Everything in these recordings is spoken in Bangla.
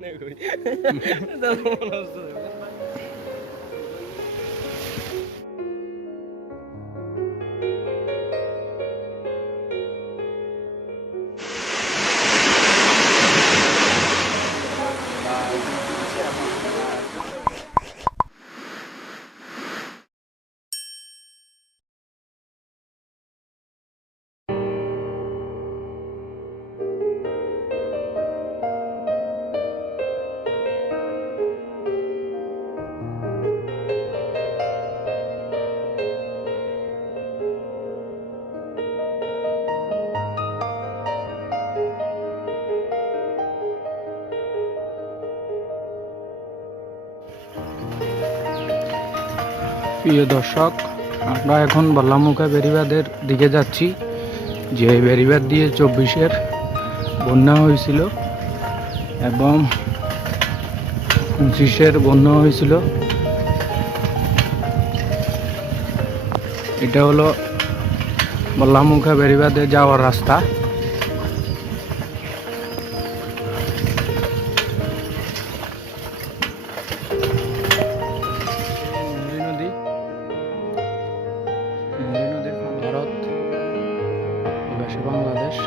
ねえ、これ。だと思う প্রিয় দর্শক, আমরা এখন বল্লামুখা বেরিবাদের দিকে যাচ্ছি। যে বেরিবাদ দিয়ে চব্বিশের বন্যা হয়েছিল এবং পঁচিশের বন্যা হয়েছিল। এটা হলো বল্লামুখা বেরিবাদে যাওয়ার রাস্তা। বাংলাদেশ।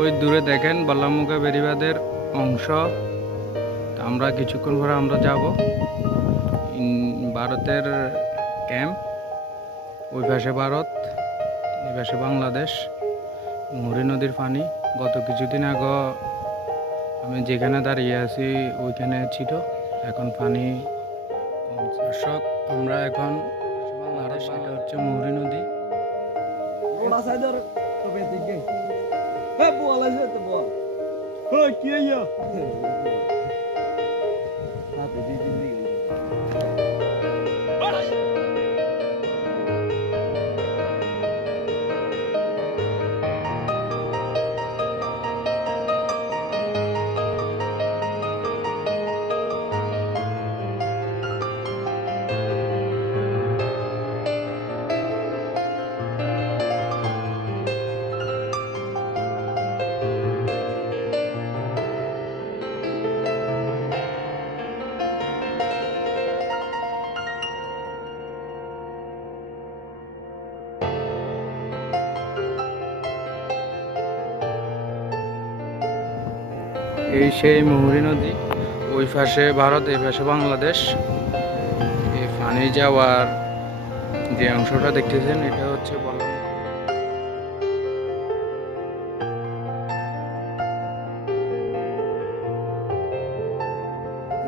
ওই দূরে দেখেন বাল্লামুখা বেরিবাদের অংশ। আমরা কিছুক্ষণ পরে আমরা যাব ভারতের ক্যাম্প। ওই পাশে ভারত, এই পাশে বাংলাদেশ মুহুরী নদীর পানি। গত কিছুদিন আগে আমি যেখানে দাঁড়িয়ে আছি ওইখানে ছিল এখন পানি। দর্শক আমরা এখন এটা হচ্ছে মুহুরী নদী। Bola এই সেই মুহুরী নদী, ওই পাশে ভারত, এই পাশে বাংলাদেশ। এই পানি যাওয়ার যে অংশটা দেখতেছেন, এটা হচ্ছে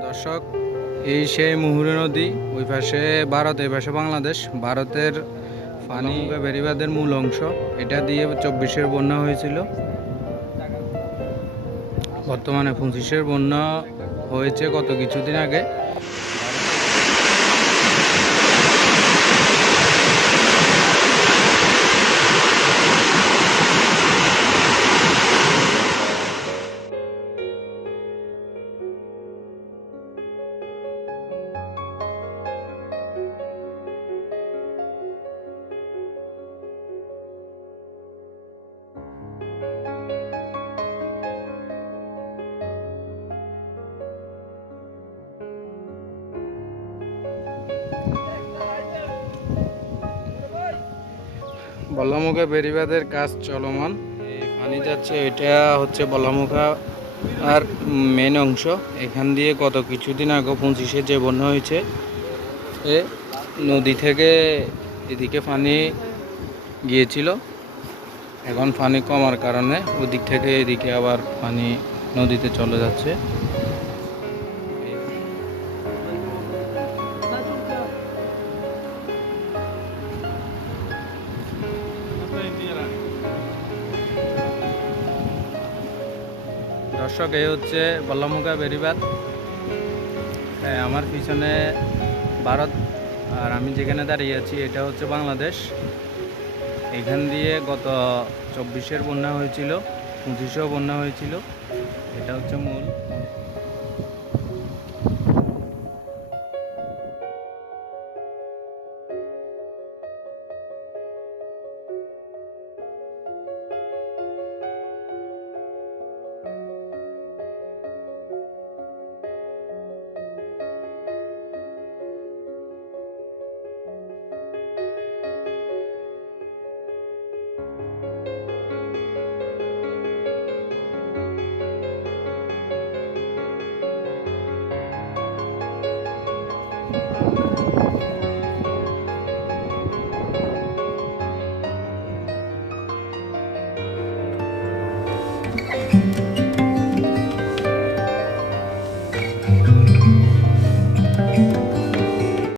দর্শক, এই সেই মুহুরী নদী, ওই পাশে ভারত, এই পাশে বাংলাদেশ। ভারতের পানি বেরিবাদের মূল অংশ, এটা দিয়ে চব্বিশের বন্যা হয়েছিল। বর্তমানে পঁচিশের বন্যা হয়েছে গত কিছুদিন আগে? বল্লামুখা বেরিবাদের কাজ চলমান। এই পানি যাচ্ছে, এটা হচ্ছে বল্লামুখা আর মেন অংশ। এখান দিয়ে গত কিছুদিন আগে পঁচিশে যে বন্যা হয়েছে, এ নদী থেকে এদিকে পানি গিয়েছিল। এখন পানি কমার কারণে ওদিক থেকে এদিকে আবার পানি নদীতে চলে যাচ্ছে। দর্শক, এই হচ্ছে বল্লমুখা বেরিবাদ আমার পিছনে ভারত, আর আমি যেখানে দাঁড়িয়ে আছি, এটা হচ্ছে বাংলাদেশ। এখান দিয়ে গত চব্বিশের বন্যা হয়েছিল, পঁচিশেও বন্যা হয়েছিল। এটা হচ্ছে মূল।